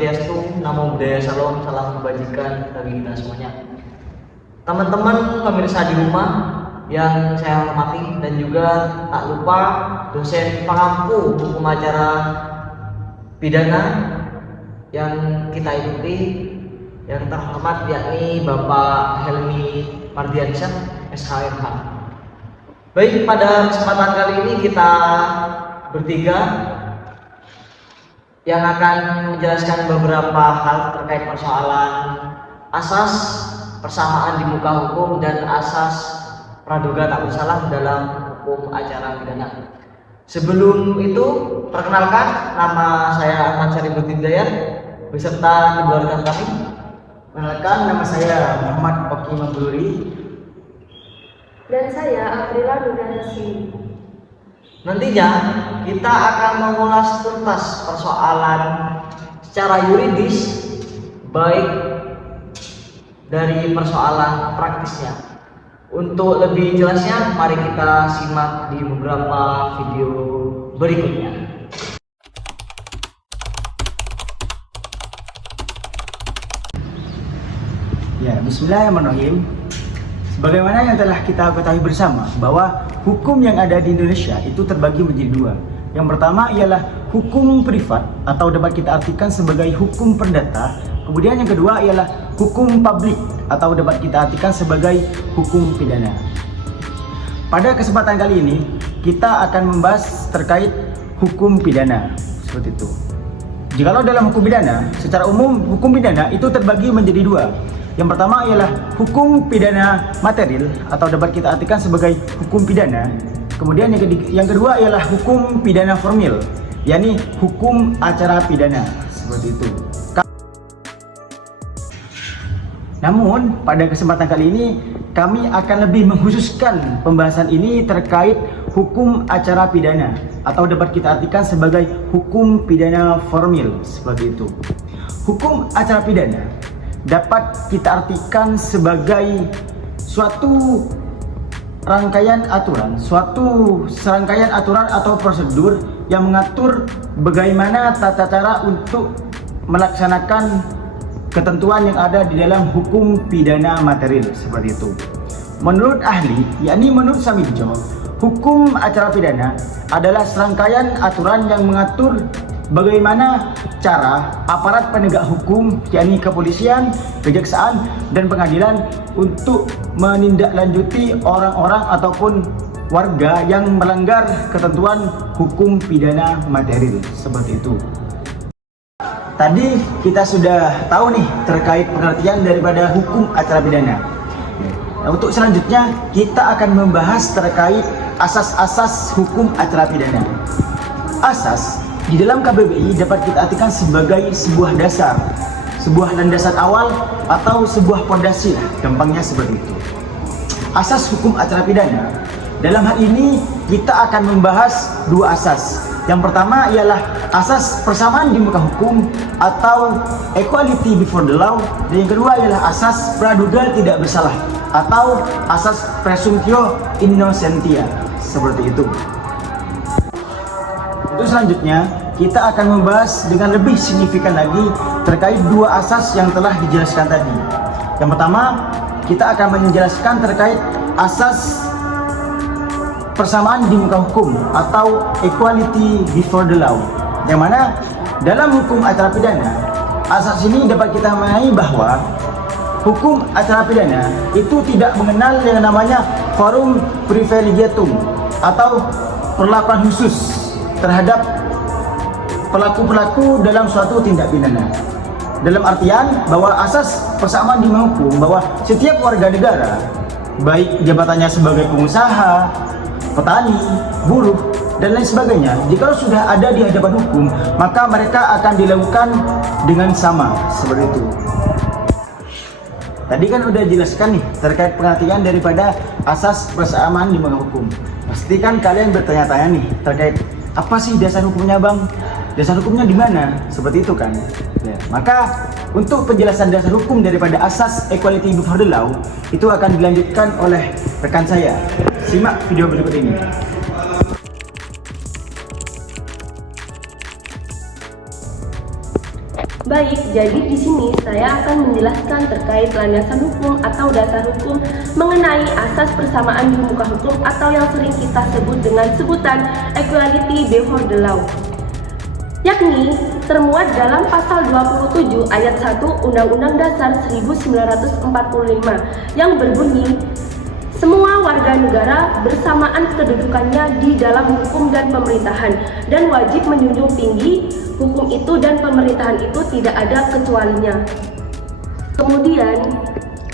Swastiastu, Namo Buddhaya, Salam, salam kebajikan bagi kita semuanya. Teman-teman pemirsa di rumah yang saya hormati dan juga tak lupa dosen pengampu hukum acara pidana yang kita ikuti, yang terhormat yakni Bapak Helmi Mardiansyah, SHMH. Baik, pada kesempatan kali ini kita bertiga yang akan menjelaskan beberapa hal terkait persoalan asas persamaan di muka hukum dan asas praduga tak bersalah dalam hukum acara pidana. Sebelum itu, perkenalkan, nama saya Ahmad Syarifuddin Dayat beserta keluarga kami. Perkenalkan, nama saya Muhammad Oki Mamburi. Dan saya Aprila Nurhanasi. Nantinya kita akan mengulas tuntas persoalan secara yuridis, baik dari persoalan praktisnya. Untuk lebih jelasnya, mari kita simak di beberapa video berikutnya. Ya, bismillahirrahmanirrahim. Sebagaimana yang telah kita ketahui bersama bahwa hukum yang ada di Indonesia itu terbagi menjadi dua. Yang pertama ialah hukum privat atau dapat kita artikan sebagai hukum perdata. Kemudian yang kedua ialah hukum publik atau dapat kita artikan sebagai hukum pidana. Pada kesempatan kali ini kita akan membahas terkait hukum pidana seperti itu. Jikalau dalam hukum pidana, secara umum hukum pidana itu terbagi menjadi dua. Yang pertama ialah hukum pidana material atau dapat kita artikan sebagai hukum pidana. Kemudian yang kedua ialah hukum pidana formil, yakni hukum acara pidana seperti itu. Namun pada kesempatan kali ini kami akan lebih mengkhususkan pembahasan ini terkait hukum acara pidana atau dapat kita artikan sebagai hukum pidana formil seperti itu. Hukum acara pidana dapat kita artikan sebagai suatu rangkaian aturan, atau prosedur yang mengatur bagaimana tata cara untuk melaksanakan ketentuan yang ada di dalam hukum pidana material seperti itu. Menurut ahli, yakni menurut Samidjo, hukum acara pidana adalah serangkaian aturan yang mengatur bagaimana cara aparat penegak hukum, yakni kepolisian, kejaksaan, dan pengadilan untuk menindaklanjuti orang-orang ataupun warga yang melanggar ketentuan hukum pidana material seperti itu. Tadi kita sudah tahu nih terkait pengertian daripada hukum acara pidana. Nah, untuk selanjutnya kita akan membahas terkait asas-asas hukum acara pidana. Asas di dalam KBBI dapat kita artikan sebagai sebuah dasar, sebuah landasan awal atau sebuah pondasi, gampangnya seperti itu. Asas hukum acara pidana, dalam hal ini kita akan membahas dua asas. Yang pertama ialah asas persamaan di muka hukum atau equality before the law, dan yang kedua ialah asas praduga tidak bersalah atau asas presumptio innocentia seperti itu. Untuk selanjutnya kita akan membahas dengan lebih signifikan lagi terkait dua asas yang telah dijelaskan tadi. Yang pertama, kita akan menjelaskan terkait asas persamaan di muka hukum atau equality before the law, yang mana dalam hukum acara pidana asas ini dapat kita mengenai bahwa hukum acara pidana itu tidak mengenal yang namanya forum privilegiatum atau perlakuan khusus terhadap pelaku-pelaku dalam suatu tindak pidana. Dalam artian bahwa asas persamaan di muka hukum bahwa setiap warga negara, baik jabatannya sebagai pengusaha, petani, buruh, dan lain sebagainya, jika sudah ada di hadapan hukum, maka mereka akan dilakukan dengan sama seperti itu. Tadi kan udah jelaskan nih terkait pengertian daripada asas persamaan di muka hukum. Pasti kan kalian bertanya-tanya nih terkait apa sih dasar hukumnya, Bang? Dasar hukumnya di mana? Seperti itu kan. Ya, maka untuk penjelasan dasar hukum daripada asas equality before the law itu akan dilanjutkan oleh rekan saya. Simak video berikut ini. Baik, jadi di sini saya akan menjelaskan terkait landasan hukum atau dasar hukum mengenai asas persamaan di muka hukum atau yang sering kita sebut dengan sebutan equality before the law, yakni termuat dalam pasal 27 ayat 1 Undang-Undang Dasar 1945 yang berbunyi, semua warga negara bersamaan kedudukannya di dalam hukum dan pemerintahan dan wajib menjunjung tinggi hukum itu dan pemerintahan itu tidak ada kecualinya. Kemudian,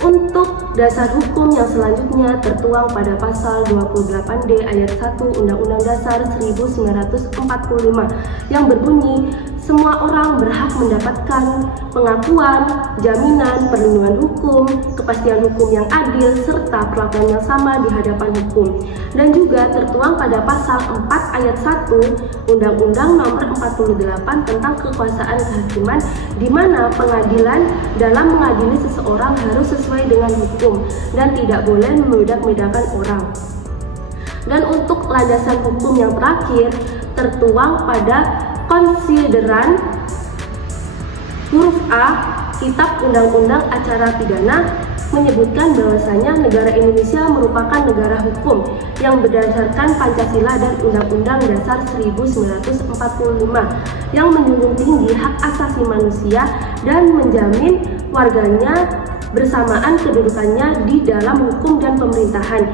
untuk dasar hukum yang selanjutnya tertuang pada pasal 28D ayat 1 Undang-Undang Dasar 1945 yang berbunyi, semua orang berhak mendapatkan pengakuan, jaminan, perlindungan hukum, kepastian hukum yang adil, serta perlakuan yang sama di hadapan hukum. Dan juga tertuang pada pasal 4 ayat 1 Undang-Undang Nomor 48 tentang kekuasaan kehakiman, di mana pengadilan dalam mengadili seseorang harus sesuai dengan hukum dan tidak boleh membedak-bedakan orang. Dan untuk landasan hukum yang terakhir tertuang pada konsideran huruf A Kitab Undang-Undang Acara Pidana menyebutkan bahwasanya negara Indonesia merupakan negara hukum yang berdasarkan Pancasila dan Undang-Undang Dasar 1945 yang menjunjung tinggi hak asasi manusia dan menjamin warganya bersamaan kedudukannya di dalam hukum dan pemerintahan.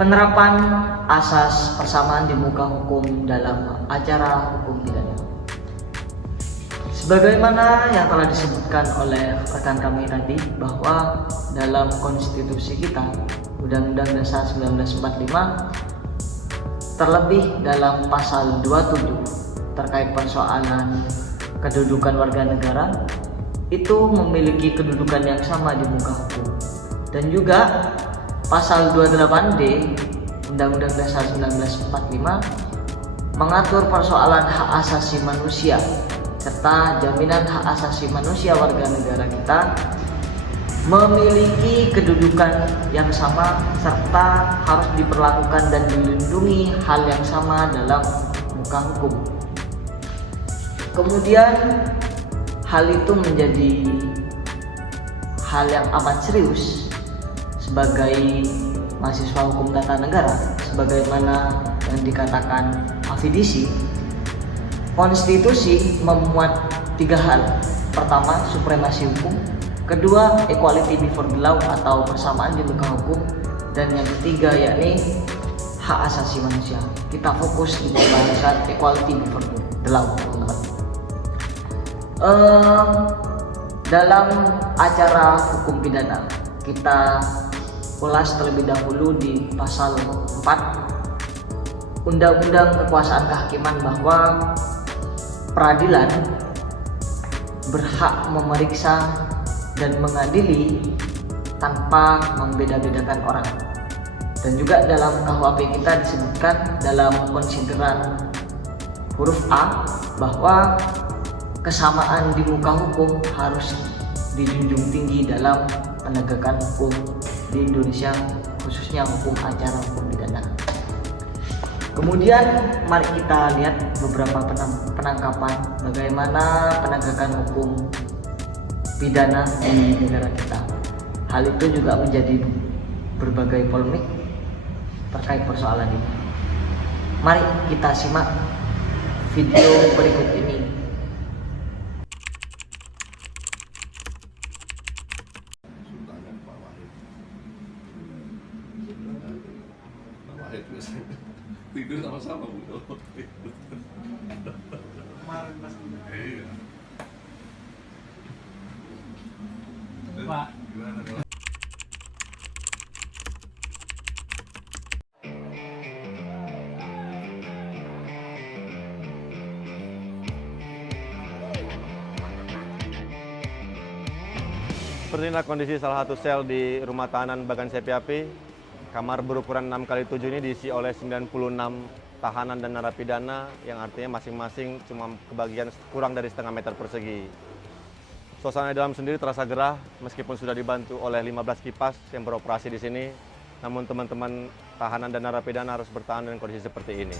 Penerapan asas persamaan di muka hukum dalam acara hukum pidana. Sebagaimana yang telah disebutkan oleh rekan kami tadi, bahwa dalam konstitusi kita, Undang-Undang Dasar 1945, terlebih dalam pasal 27 terkait persoalan kedudukan warga negara, itu memiliki kedudukan yang sama di muka hukum. Dan juga pasal 28D Undang-Undang Dasar 1945 mengatur persoalan hak asasi manusia serta jaminan hak asasi manusia warga negara kita memiliki kedudukan yang sama serta harus diperlakukan dan dilindungi hal yang sama dalam muka hukum. Kemudian hal itu menjadi hal yang amat serius sebagai mahasiswa hukum tata negara, sebagaimana yang dikatakan Afidisi. Konstitusi memuat 3 hal. Pertama, supremasi hukum. Kedua, equality before the law atau persamaan di muka hukum. Dan yang ketiga yakni hak asasi manusia. Kita fokus di pembahasan equality before the law, teman-teman. Dalam acara hukum pidana, kita ulas terlebih dahulu di pasal 4 Undang-Undang Kekuasaan Kehakiman, bahwa peradilan berhak memeriksa dan mengadili tanpa membeda-bedakan orang. Dan juga dalam KUHP kita disebutkan dalam konsideran huruf A bahwa kesamaan di muka hukum harus dijunjung tinggi dalam penegakan hukum di Indonesia, khususnya hukum acara hukum pidana. Kemudian mari kita lihat beberapa penangkapan bagaimana penegakan hukum pidana di negara kita. Hal itu juga menjadi berbagai polemik terkait persoalan ini. Mari kita simak video berikut ini. Tidur sama-sama Bu. Kemarin pas iya. Pak, gimana kalau Seperti inilah kondisi salah satu sel di rumah tahanan Bagan CPAP. Kamar berukuran 6x7 ini diisi oleh 96 tahanan dan narapidana yang artinya masing-masing cuma kebagian kurang dari setengah meter persegi. Suasana di dalam sendiri terasa gerah meskipun sudah dibantu oleh 15 kipas yang beroperasi di sini. namun teman-teman tahanan dan narapidana harus bertahan dengan kondisi seperti ini.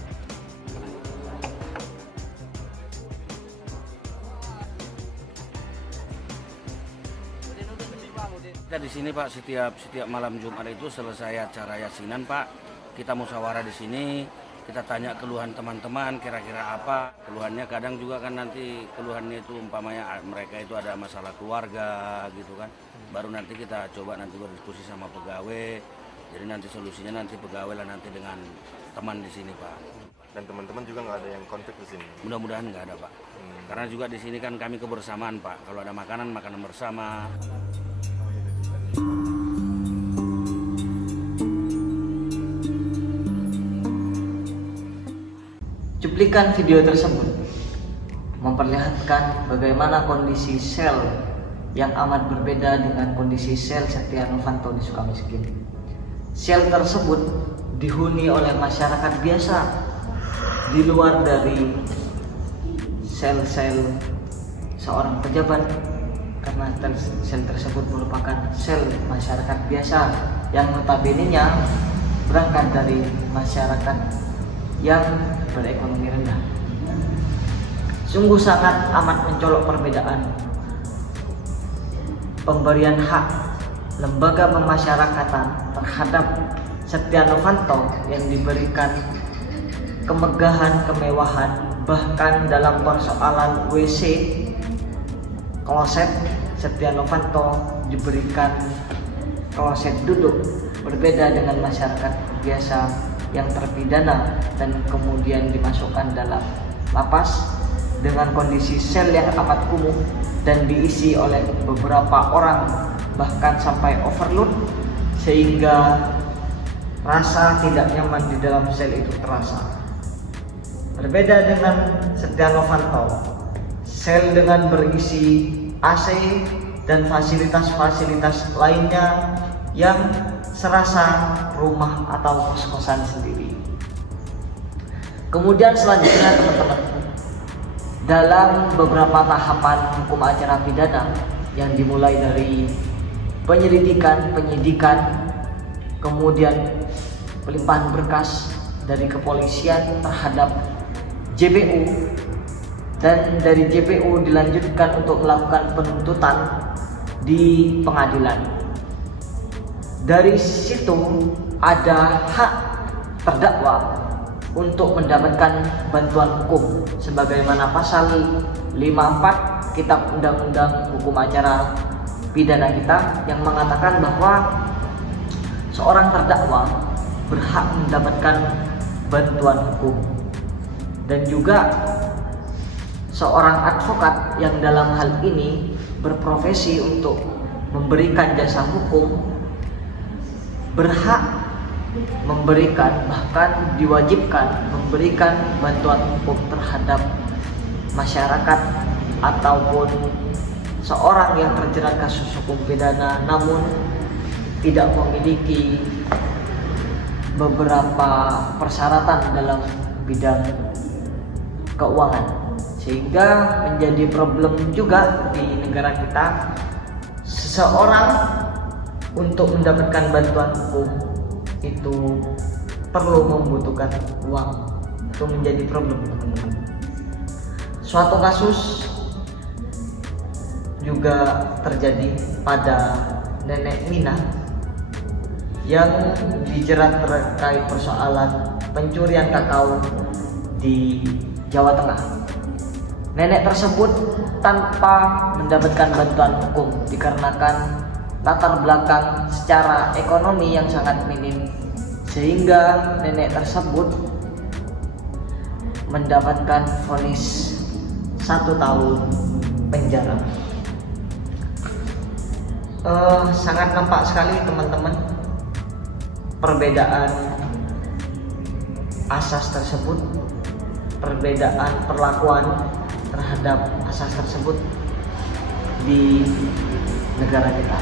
Kita di sini Pak, setiap malam Jumat itu selesai acara yasinan Pak, kita musyawarah di sini, kita tanya keluhan teman-teman kira-kira apa keluhannya. Kadang juga kan nanti keluhannya itu umpamanya mereka itu ada masalah keluarga gitu kan, baru nanti kita coba nanti berdiskusi sama pegawai. Jadi nanti solusinya nanti pegawai lah nanti dengan teman di sini Pak. Dan teman-teman juga nggak ada yang konflik di sini? Mudah-mudahan nggak ada Pak. Karena juga di sini kan kami kebersamaan Pak. Kalau ada makanan bersama. Cuplikan video tersebut memperlihatkan bagaimana kondisi sel yang amat berbeda dengan kondisi sel Setia Novanto di Sukamiskin. Sel tersebut dihuni oleh masyarakat biasa di luar dari sel-sel seorang pejabat, karena sel tersebut merupakan sel masyarakat biasa yang notabene-nya berangkat dari masyarakat yang berekonomi rendah. Sungguh sangat amat mencolok perbedaan pemberian hak lembaga pemasyarakatan terhadap Setia Novanto yang diberikan kemegahan, kemewahan, bahkan dalam persoalan WC kloset Setia Novanto diberikan kloset duduk, berbeda dengan masyarakat biasa yang terpidana dan kemudian dimasukkan dalam lapas dengan kondisi sel yang amat kumuh dan diisi oleh beberapa orang, bahkan sampai overload, sehingga rasa tidak nyaman di dalam sel itu terasa. Berbeda dengan Setia Novanto, sel dengan berisi AC dan fasilitas-fasilitas lainnya yang serasa rumah atau kos-kosan sendiri. Kemudian selanjutnya teman-teman, dalam beberapa tahapan hukum acara pidana yang dimulai dari penyelidikan, penyidikan, kemudian pelimpahan berkas dari kepolisian terhadap JPU, dan dari JPU dilanjutkan untuk melakukan penuntutan di pengadilan. Dari situ ada hak terdakwa untuk mendapatkan bantuan hukum sebagaimana pasal 54 Kitab Undang-Undang Hukum Acara Pidana kita yang mengatakan bahwa seorang terdakwa berhak mendapatkan bantuan hukum, dan juga seorang advokat yang dalam hal ini berprofesi untuk memberikan jasa hukum berhak memberikan, bahkan diwajibkan memberikan bantuan hukum terhadap masyarakat ataupun seorang yang terjerat kasus hukum pidana namun tidak memiliki beberapa persyaratan dalam bidang keuangan, sehingga menjadi problem juga di negara kita. Seseorang untuk mendapatkan bantuan hukum itu perlu membutuhkan uang. Itu menjadi problem, teman-teman. Suatu kasus juga terjadi pada Nenek Mina yang dijerat terkait persoalan pencurian kakao di Jawa Tengah. Nenek tersebut tanpa mendapatkan bantuan hukum dikarenakan latar belakang secara ekonomi yang sangat minim, sehingga nenek tersebut mendapatkan vonis 1 tahun penjara. Sangat nampak sekali teman-teman perbedaan asas tersebut, perbedaan perlakuan terhadap asas tersebut di negara kita.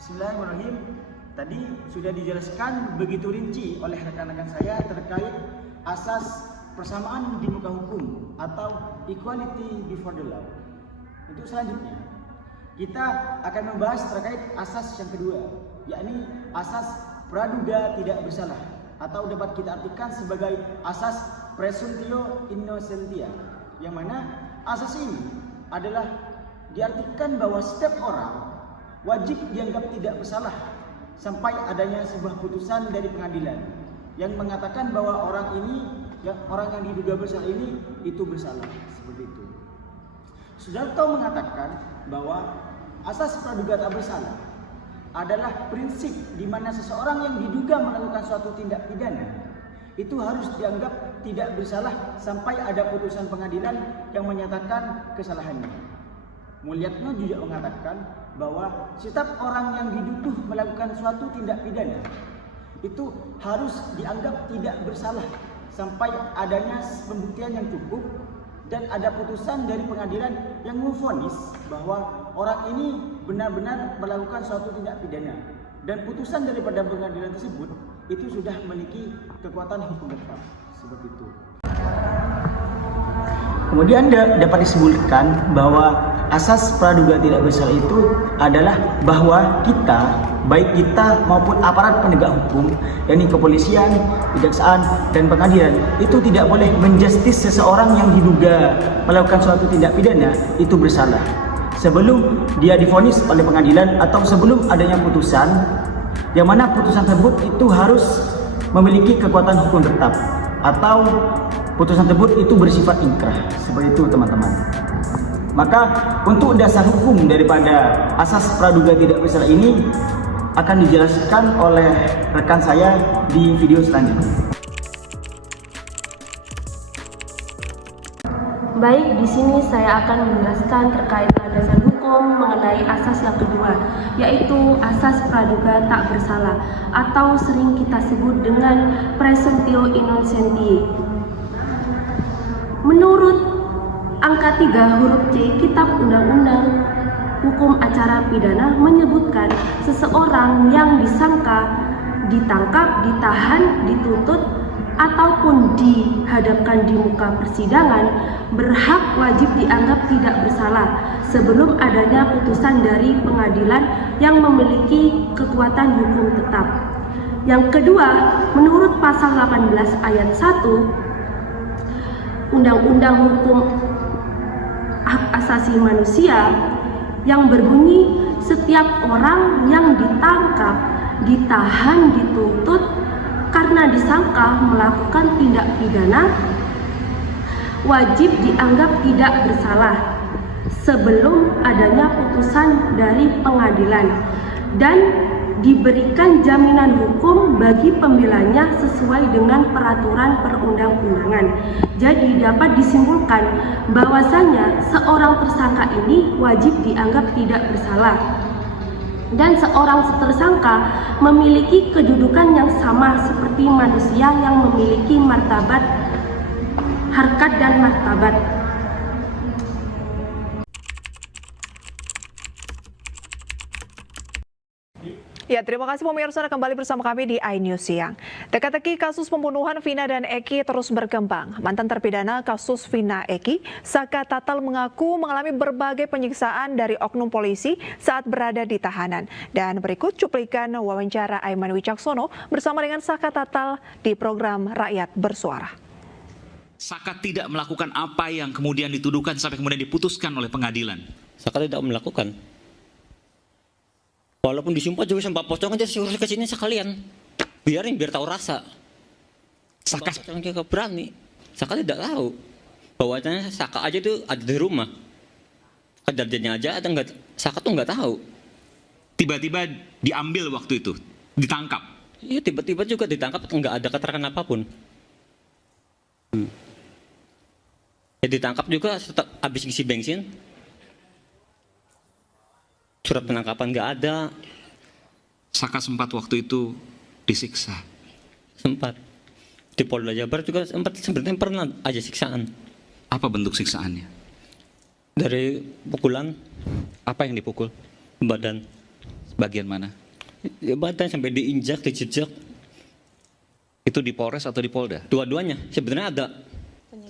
Bismillahirrahmanirrahim. Tadi sudah dijelaskan begitu rinci oleh rekan-rekan saya terkait asas persamaan di muka hukum atau equality before the law. Untuk selanjutnya, kita akan membahas terkait asas yang kedua, yakni asas praduga tidak bersalah, atau dapat kita artikan sebagai asas presumptio innocentia, yang mana asas ini adalah diartikan bahwa setiap orang wajib dianggap tidak bersalah sampai adanya sebuah putusan dari pengadilan yang mengatakan bahwa orang yang diduga bersalah ini itu bersalah, seperti itu. Sudarto mengatakan bahwa asas praduga tak bersalah adalah prinsip di mana seseorang yang diduga melakukan suatu tindak pidana itu harus dianggap tidak bersalah sampai ada putusan pengadilan yang menyatakan kesalahannya. Mulyatno juga mengatakan bahwa setiap orang yang dituduh melakukan suatu tindak pidana itu harus dianggap tidak bersalah sampai adanya pembuktian yang cukup dan ada putusan dari pengadilan yang memvonis bahwa orang ini benar-benar melakukan suatu tindak pidana, dan putusan daripada pengadilan tersebut itu sudah memiliki kekuatan hukum tetap, seperti itu. Kemudian dapat disebutkan bahwa asas praduga tidak bersalah itu adalah bahwa kita, baik kita maupun aparat penegak hukum, yakni kepolisian, kejaksaan, dan pengadilan, itu tidak boleh menjustis seseorang yang diduga melakukan suatu tindak pidana itu bersalah sebelum dia divonis oleh pengadilan atau sebelum adanya putusan, yang mana putusan tersebut itu harus memiliki kekuatan hukum tetap atau putusan tersebut itu bersifat inkrah, seperti itu teman-teman. Maka untuk dasar hukum daripada asas praduga tidak bersalah ini akan dijelaskan oleh rekan saya di video selanjutnya. Baik, di sini saya akan menjelaskan terkait landasan hukum mengenai asas yang kedua, yaitu asas praduga tak bersalah atau sering kita sebut dengan presumptio innocentia. Menurut angka 3 huruf C Kitab Undang-Undang Hukum Acara Pidana menyebutkan seseorang yang disangka, ditangkap, ditahan, dituntut, ataupun dihadapkan di muka persidangan berhak wajib dianggap tidak bersalah sebelum adanya putusan dari pengadilan yang memiliki kekuatan hukum tetap. Yang kedua, menurut pasal 18 ayat 1 Undang-Undang Hukum Hak Asasi Manusia yang berbunyi setiap orang yang ditangkap, ditahan, dituntut karena disangka melakukan tindak pidana wajib dianggap tidak bersalah sebelum adanya putusan dari pengadilan dan diberikan jaminan hukum bagi pembelanya sesuai dengan peraturan perundang-undangan. Jadi dapat disimpulkan bahwasanya seorang tersangka ini wajib dianggap tidak bersalah dan seorang tersangka memiliki kedudukan yang sama seperti manusia yang memiliki martabat, harkat dan martabat. Ya, terima kasih pemirsa, kembali bersama kami di iNews Siang. Teka-teki kasus pembunuhan Vina dan Eki terus berkembang. Mantan terpidana kasus Vina Eki, Saka Tatal mengaku mengalami berbagai penyiksaan dari oknum polisi saat berada di tahanan. Dan berikut cuplikan wawancara Aiman Wicaksono bersama dengan Saka Tatal di program Rakyat Bersuara. Saka tidak melakukan apa yang kemudian dituduhkan sampai kemudian diputuskan oleh pengadilan. Saka tidak melakukan. Walaupun disumpah juga sampai pocong aja suruh ke sini sekalian. Biarin biar tahu rasa. Saka juga berani. Saka tidak tahu. Bahwasanya Saka aja itu ada di rumah. Kejadiannya aja ada enggak, Saka tuh enggak tahu. Tiba-tiba diambil waktu itu, ditangkap. Iya, tiba-tiba juga ditangkap, enggak ada keterangan apapun. Ya ditangkap juga setelah habis ngisi bensin. Surat penangkapan nggak ada. Saka sempat waktu itu disiksa. Sempat. Di Polda Jabar juga sebenarnya pernah aja siksaan. Apa bentuk siksaannya? Dari pukulan. Apa yang dipukul? Badan. Bagian mana? Ya, badan sampai diinjak, dijejak. Itu di Polres atau di Polda? Dua-duanya sebenarnya ada.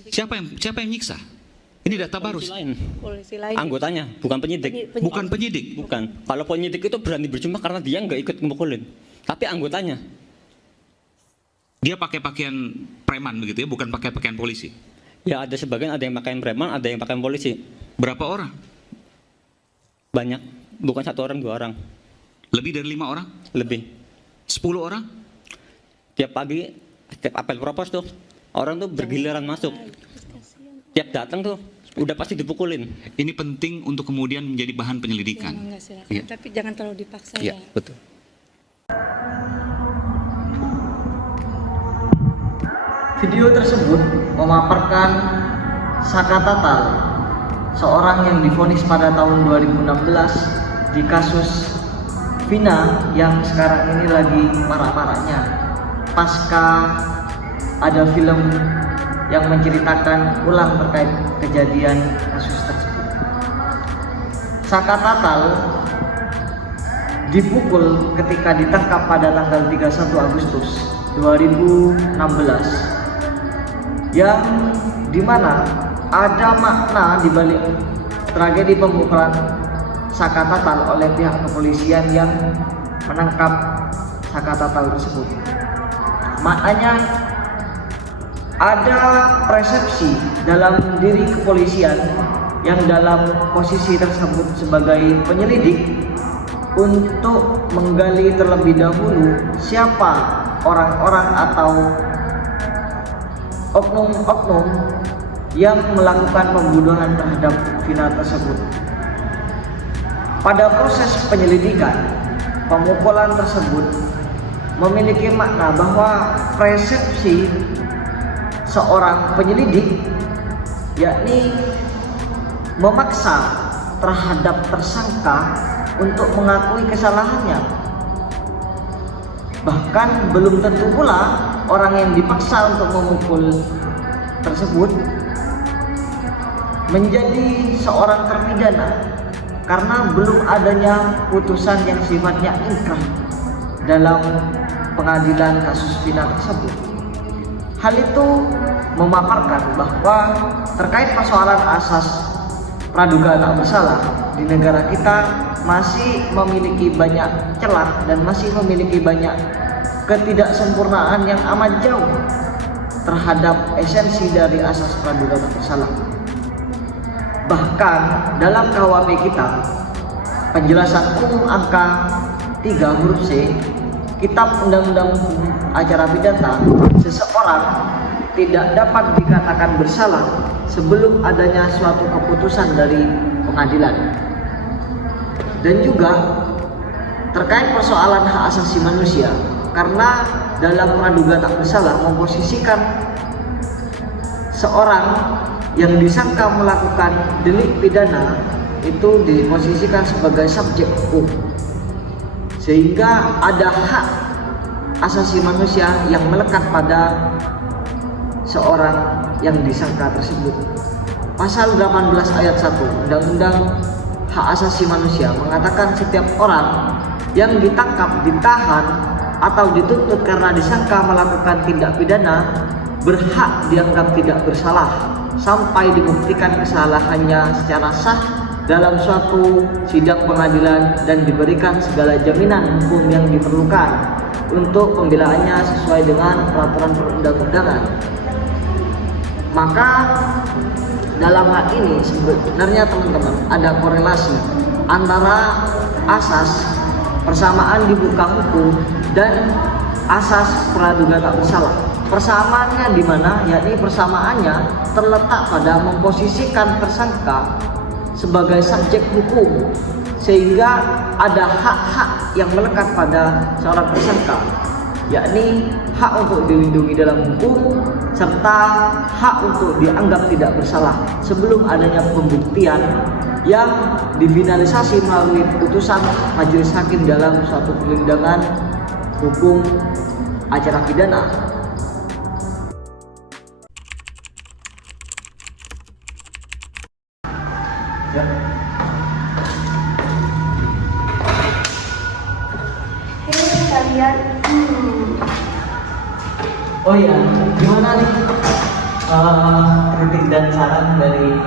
Siapa yang nyiksa? Ini data baru. Polisi lain. Anggotanya, bukan penyidik. Bukan penyidik. Bukan. Kalau penyidik itu berani berjumlah karena dia nggak ikut memukulin. Tapi anggotanya. Dia pakai pakaian preman begitu ya, bukan pakai pakaian polisi. Ya ada sebagian, ada yang pakai preman, ada yang pakai polisi. Berapa orang? Banyak. Bukan 1 orang, 2 orang. Lebih dari 5 orang? Lebih. 10 orang? Tiap pagi, tiap apel propos tuh, orang tuh bergiliran masuk. Tiap datang tuh, udah pasti dipukulin. Ini penting untuk kemudian menjadi bahan penyelidikan. Ya. Tapi jangan terlalu dipaksa ya. Betul. Video tersebut memaparkan Saka Tatal, seorang yang divonis pada tahun 2016 di kasus Vina yang sekarang ini lagi marak-maraknya pasca ada film yang menceritakan ulang terkait kejadian kasus tersebut. Saka Tatal dipukul ketika ditangkap pada tanggal 31 Agustus 2016 yang dimana ada makna di balik tragedi pemukulan Saka Tatal oleh pihak kepolisian yang menangkap Saka Tatal tersebut. Maknanya ada persepsi dalam diri kepolisian yang dalam posisi tersebut sebagai penyelidik untuk menggali terlebih dahulu siapa orang-orang atau oknum-oknum yang melakukan pembunuhan terhadap Vina tersebut. Pada proses penyelidikan, pemukulan tersebut memiliki makna bahwa persepsi seorang penyelidik yakni memaksa terhadap tersangka untuk mengakui kesalahannya. Bahkan belum tentu pula orang yang dipaksa untuk memukul tersebut menjadi seorang terpidana karena belum adanya putusan yang sifatnya inkrah dalam pengadilan kasus Vina tersebut. Hal itu memaparkan bahwa terkait persoalan asas praduga tak bersalah di negara kita masih memiliki banyak celah dan masih memiliki banyak ketidaksempurnaan yang amat jauh terhadap esensi dari asas praduga tak bersalah. Bahkan dalam KUHP kita, penjelasan umum angka 3 huruf C, Kitab Undang-Undang Acara Pidana, seseorang tidak dapat dikatakan bersalah sebelum adanya suatu keputusan dari pengadilan. Dan juga terkait persoalan hak asasi manusia, karena dalam praduga tak bersalah memposisikan seorang yang disangka melakukan delik pidana itu diposisikan sebagai subjek hukum, sehingga ada hak asasi manusia yang melekat pada seorang yang disangka tersebut. Pasal 18 ayat 1 Undang-Undang Hak Asasi Manusia mengatakan setiap orang yang ditangkap, ditahan, atau dituntut karena disangka melakukan tindak pidana berhak dianggap tidak bersalah sampai dibuktikan kesalahannya secara sah dalam suatu sidang pengadilan dan diberikan segala jaminan hukum yang diperlukan untuk pembelaannya sesuai dengan peraturan perundang-undangan. Maka dalam hal ini sebenarnya teman-teman ada korelasi antara asas persamaan di muka hukum dan asas praduga tak bersalah. Persamaannya di mana? Yakni persamaannya terletak pada memposisikan tersangka sebagai subjek hukum, sehingga ada hak-hak yang melekat pada seorang tersangka, yakni hak untuk dilindungi dalam hukum serta hak untuk dianggap tidak bersalah sebelum adanya pembuktian yang difinalisasi melalui putusan majelis hakim dalam suatu persidangan hukum acara pidana. Ya. Hei kalian, Oh iya, gimana nih kritik dan saran dari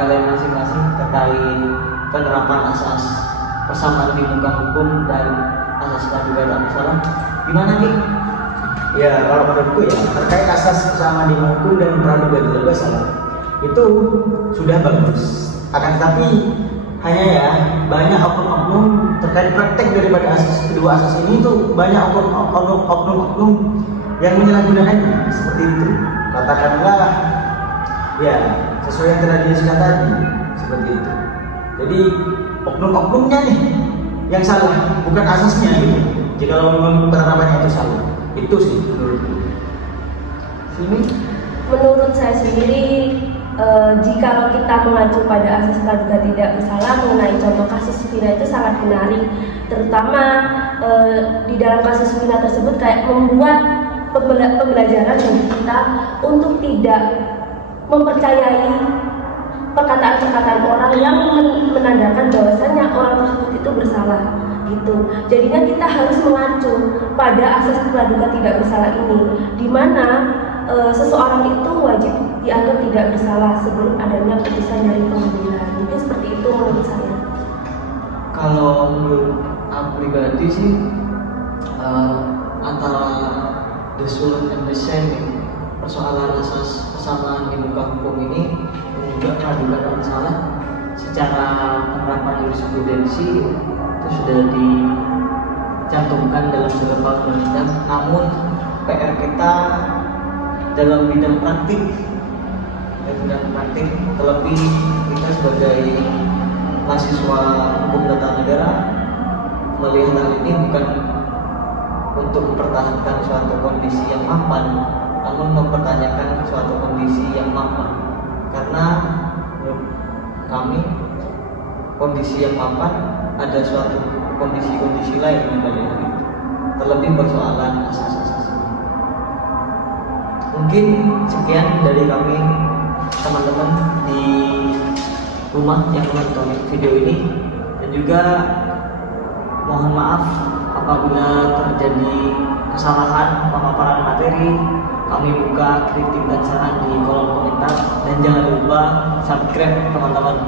kalian masing-masing terkait penerapan asas persamaan di muka hukum dan asas praduga tak bersalah. Gimana nih? Ya, kalau menurutku ya terkait asas kesamaan di hukum dan praduga tidak bersalah itu sudah bagus. Akan tetapi hanya ya banyak oknum-oknum terkait praktek daripada kedua asas ini itu banyak oknum-oknum yang menyalahgunakannya seperti itu. Katakanlah ya sesuai yang telah disebutkan tadi seperti itu. Jadi oknum-oknumnya nih yang salah, bukan asasnya gitu. Jika memang penerapannya itu salah, itu sih menurutku. Menurut saya sendiri, jika kita mengacu pada asas praduga tidak bersalah mengenai contoh kasus Vina itu sangat menarik, terutama di dalam kasus Vina tersebut kayak membuat pembelajaran bagi kita untuk tidak mempercayai perkataan-perkataan orang yang menandakan bahwasannya orang tersebut itu bersalah gitu. Jadinya kita harus mengacu pada asas praduga tidak bersalah ini, di mana seseorang itu wajib dianggap tidak bersalah sebelum adanya putusan dari pengadilan. Mungkin seperti itu menurut saya. Kalau menurut aku pribadi sih antara the soul and the shame, persoalan asas persamaan di muka hukum ini dan juga praduga tak bersalah secara penerapan jurisprudensi itu sudah dicantumkan dalam beberapa undang-undang. Namun PR kita dalam bidang praktik, terlebih kita sebagai mahasiswa hukum tata negara melihat hal ini bukan untuk mempertahankan suatu kondisi yang mapan, namun mempertanyakan suatu kondisi yang mapan. Karena menurut kami kondisi yang mapan ada suatu kondisi-kondisi lain yang dari itu, terlebih persoalan asas-asas. Mungkin sekian dari kami teman-teman di rumah yang menonton video ini, dan juga mohon maaf apabila terjadi kesalahan pemaparan materi. Kami buka kritik dan saran di kolom komentar, dan jangan lupa subscribe teman-teman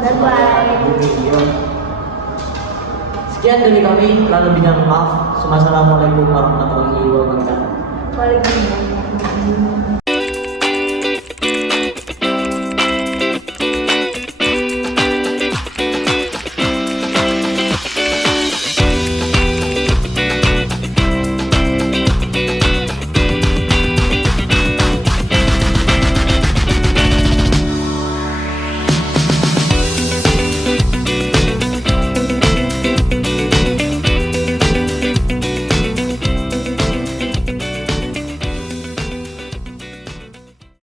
supaya video. Sekian dari kami, lalu dengan maaf. Wassalamualaikum warahmatullahi wabarakatuh. Waalaikumsalam.